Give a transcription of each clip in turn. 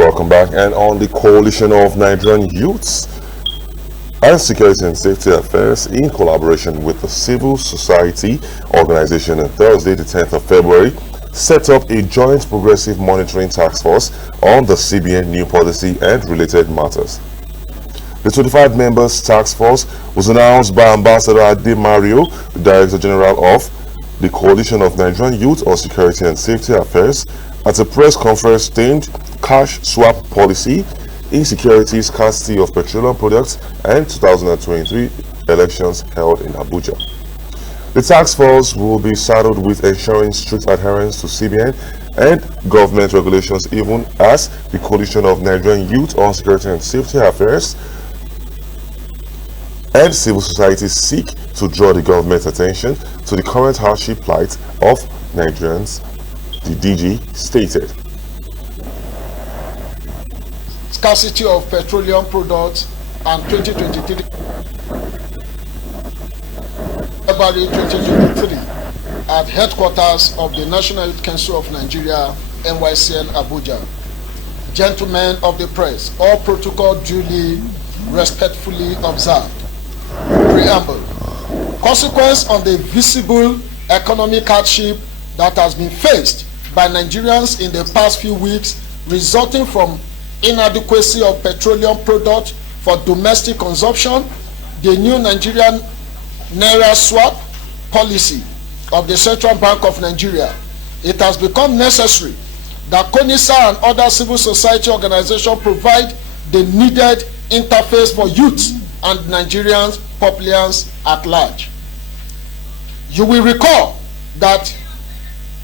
welcome back. And on the coalition of Nigerian youths and security and safety affairs, in collaboration with the civil society organization, on Thursday, the 10th of February, set up a joint progressive monitoring task force on the CBN new policy and related matters. The 25 members task force was announced by Ambassador Ade Mario, the Director General of the Coalition of Nigerian Youth on Security and Safety Affairs, at a press conference themed Cash Swap Policy, Insecurity, Scarcity of Petroleum Products, and 2023 elections held in Abuja. The task force will be saddled with ensuring strict adherence to CBN and government regulations, even as the Coalition of Nigerian Youth on Security and Safety Affairs and civil society seek to draw the government's attention to the current hardship plight of Nigerians, the DG stated. Scarcity of petroleum products and 2023 February 2023 at headquarters of the National Youth Council of Nigeria, NYCN Abuja. Gentlemen of the press, all protocol duly respectfully observed. Preamble. Consequence on the visible economic hardship that has been faced by Nigerians in the past few weeks, resulting from inadequacy of petroleum products for domestic consumption, the new Nigerian Naira swap policy of the Central Bank of Nigeria, it has become necessary that Conyssa and other civil society organizations provide the needed interface for youths and Nigerians populace at large. You will recall that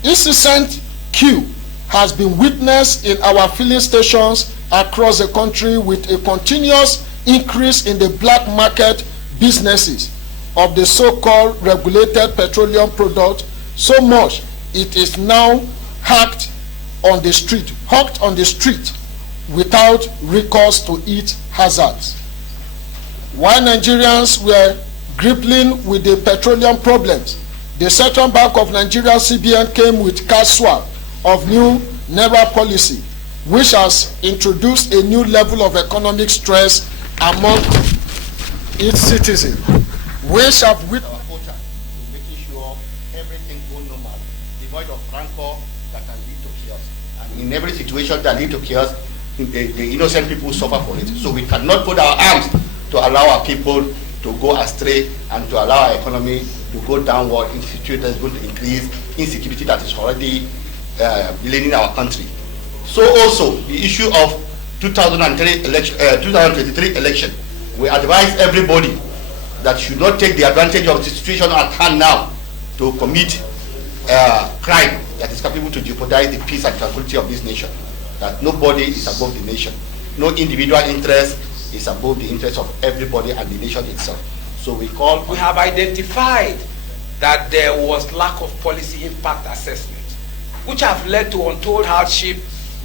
incessant queue has been witnessed in our filling stations across the country, with a continuous increase in the black market businesses of the so-called regulated petroleum product, so much it is now hawked on the street without recourse to its hazards. While Nigerians were grappling with the petroleum problems, the Central Bank of Nigeria CBN came with cash swap of new Naira policy, which has introduced a new level of economic stress among its citizens, which have with our culture, making sure everything goes normal, devoid of rancor that can lead to chaos. And in every situation that leads to chaos, the innocent people suffer for it. So we cannot put our arms to allow our people to go astray and to allow our economy to go downward in a situation that is going to increase insecurity that is already billowing our country. So also the issue of 2023 election, we advise everybody that should not take the advantage of the situation at hand now to commit crime that is capable to jeopardize the peace and tranquility of this nation. That nobody is above the nation. No individual interest is above the interest of everybody and the nation itself. So we have identified that there was lack of policy impact assessment, which have led to untold hardship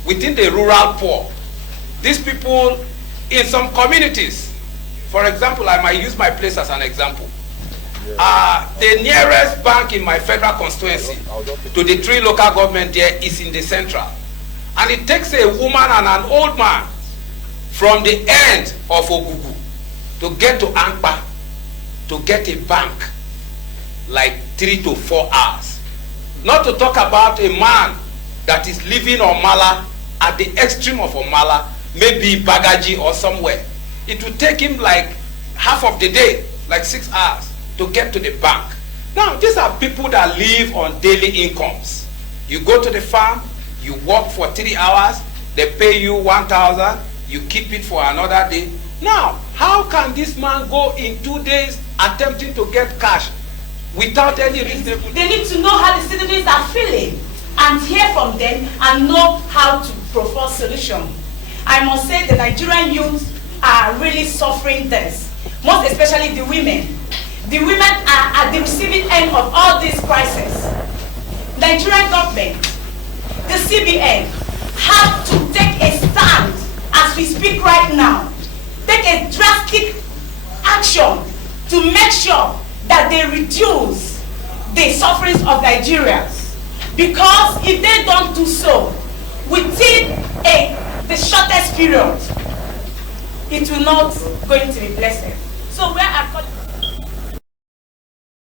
within the rural poor. These people in some communities, for example, I might use my place as an example. The nearest bank in my federal constituency to the 3 local government there is in the central. And it takes a woman and an old man from the end of Ogugu to get to Ankpa to get a bank like 3 to 4 hours. Not to talk about a man that is living on Mala, at the extreme of Omala, maybe Bagaji or somewhere. It will take him like half of the day, like 6 hours, to get to the bank. Now, these are people that live on daily incomes. You go to the farm, you work for 3 hours, they pay you 1,000, you keep it for another day. Now, how can this man go in 2 days attempting to get cash without any reasonable? They need to know how the citizens are feeling and hear from them and know how to propose solution. I must say the Nigerian youth are really suffering this, most especially the women. The women are at the receiving end of all these crises. Nigerian government, the CBN, have to take a stand as we speak right now. Take a drastic action to make sure that they reduce the sufferings of Nigerians. Because if they don't do so, within the shortest period, it will not going to be blessed.